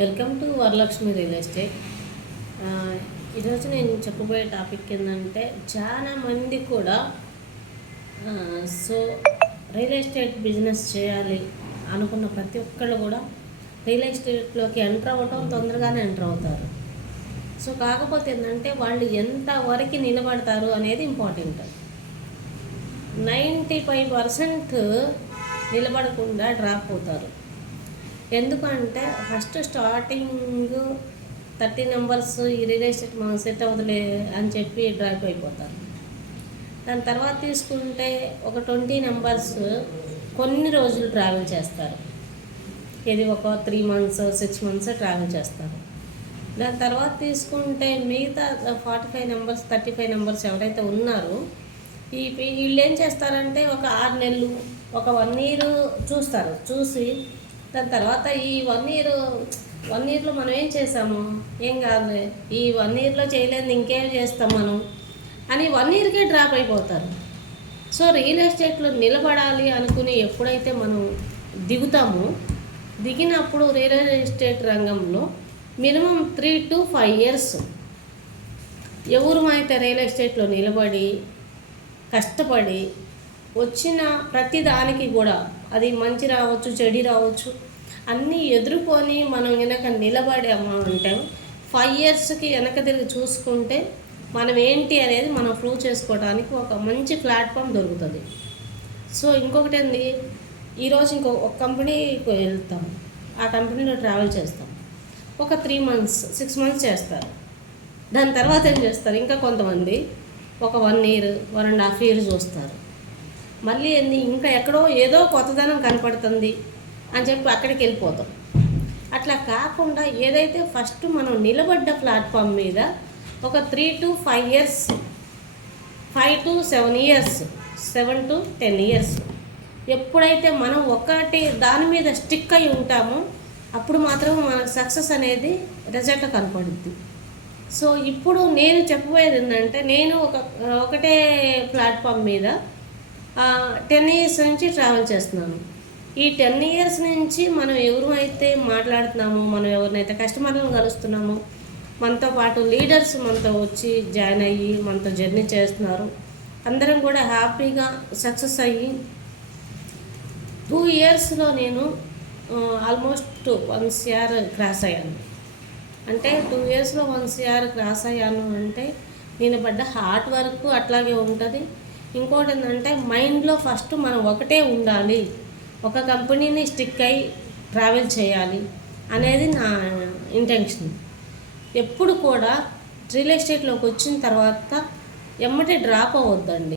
Welcome to Varalakshmi real estate. ఈరోజు నేను చెప్పబోయే టాపిక్ ఏంటంటే చాలా మంది కూడా రియల్ ఎస్టేట్ బిజినెస్ చేయాలి అనుకున్న ప్రతి ఒక్కళ్ళు కూడా రియల్ ఎస్టేట్లోకి ఎంటర్ అవ్వటం తొందరగానే ఎంటర్ అవుతారు. కాకపోతే ఏంటంటే వాళ్ళు ఎంతవరకు నిలబడతారు అనేది ఇంపార్టెంట్. 95% నిలబడకుండా డ్రాప్ అవుతారు. ఎందుకంటే ఫస్ట్ స్టార్టింగ్ 30 నెంబర్స్ ఈ రియల్ ఎస్టేట్ మనం సెట్ అవ్వదులే అని చెప్పి డ్రాప్ అయిపోతారు. దాని తర్వాత తీసుకుంటే ఒక 20 నెంబర్స్ కొన్ని రోజులు ట్రావెల్ చేస్తారు. ఇది ఒక 3 మంత్స్ 6 మంత్స్ ట్రావెల్ చేస్తారు. దాని తర్వాత తీసుకుంటే మిగతా 45 నెంబర్స్ 35 నెంబర్స్ ఎవరైతే ఉన్నారో వీళ్ళు ఏం చేస్తారంటే ఒక 6 నెలలు ఒక 1 ఇయర్ చూస్తారు. చూసి దాని తర్వాత ఈ 1 ఇయర్లో మనం ఏం చేసాము, ఏం కాదు ఈ 1 ఇయర్లో చేయలేదు ఇంకేం చేస్తాం మనం అని 1 ఇయర్కే డ్రాప్ అయిపోతారు. రియల్ ఎస్టేట్లో నిలబడాలి అనుకుని ఎప్పుడైతే మనం దిగినప్పుడు రియల్ ఎస్టేట్ రంగంలో మినిమం 3 to 5 ఇయర్స్ ఎవరమైతే రియల్ ఎస్టేట్లో నిలబడి కష్టపడి వచ్చిన ప్రతి దానికి కూడా అది మంచి రావచ్చు చెడు రావచ్చు అన్నీ ఎదుర్కొని మనం వెనక నిలబడాము అంటే 5 ఇయర్స్కి వెనక తిరిగి చూసుకుంటే మనం ఏంటి అనేది మనం ప్రూవ్ చేసుకోవడానికి ఒక మంచి ప్లాట్ఫామ్ దొరుకుతుంది. ఇంకొకటి ఏంది, ఈరోజు ఒక కంపెనీకి వెళ్తాం, ఆ కంపెనీలో ట్రావెల్ చేస్తాం, ఒక 3 months 6 months చేస్తారు. దాని తర్వాత ఏం చేస్తారు, ఇంకా కొంతమంది ఒక 1 year 1.5 years చూస్తారు. మళ్ళీ ఇంకా ఎక్కడో ఏదో కొత్తదనం కనపడుతుంది అని చెప్పి అక్కడికి వెళ్ళిపోతాం. అట్లా కాకుండా ఏదైతే ఫస్ట్ మనం నిలబడ్డ ప్లాట్ఫామ్ మీద ఒక 3 to 5 years 5 to 7 years 7 to 10 years ఎప్పుడైతే మనం ఒకటి దాని మీద స్టిక్ అయి ఉంటామో అప్పుడు మాత్రం మన సక్సెస్ అనేది రిజల్ట్ కనపడుద్ది. ఇప్పుడు నేను చెప్పబోయేది ఏంటంటే, నేను ఒకటే ప్లాట్ఫామ్ మీద 10 years నుంచి ట్రావెల్ చేస్తున్నాను. ఈ 10 years నుంచి మనం ఎవరైతే మాట్లాడుతున్నామో, మనం ఎవరినైతే కస్టమర్లను కలుస్తున్నామో, మనతో పాటు లీడర్స్ మనతో వచ్చి జాయిన్ అయ్యి మనతో జర్నీ చేస్తున్నారు. అందరం కూడా హ్యాపీగా సక్సెస్ అయ్యి 2 yearsలో నేను ఆల్మోస్ట్ 1 crore క్రాస్ అయ్యాను. అంటే 2 yearsలో 1 crore క్రాస్ అయ్యాను అంటే నేను పడ్డ హార్డ్ వర్క్ అట్లాగే ఉంటుంది. ఇంకోటి ఏంటంటే మైండ్లో ఫస్ట్ మనం ఒకటే ఉండాలి, ఒక కంపెనీని స్టిక్ అయి ట్రావెల్ చేయాలి అనేది నా ఇంటెన్షన్. ఎప్పుడు కూడా రియల్ ఎస్టేట్లోకి వచ్చిన తర్వాత ఎమ్మటే డ్రాప్ అవ్వద్దండి.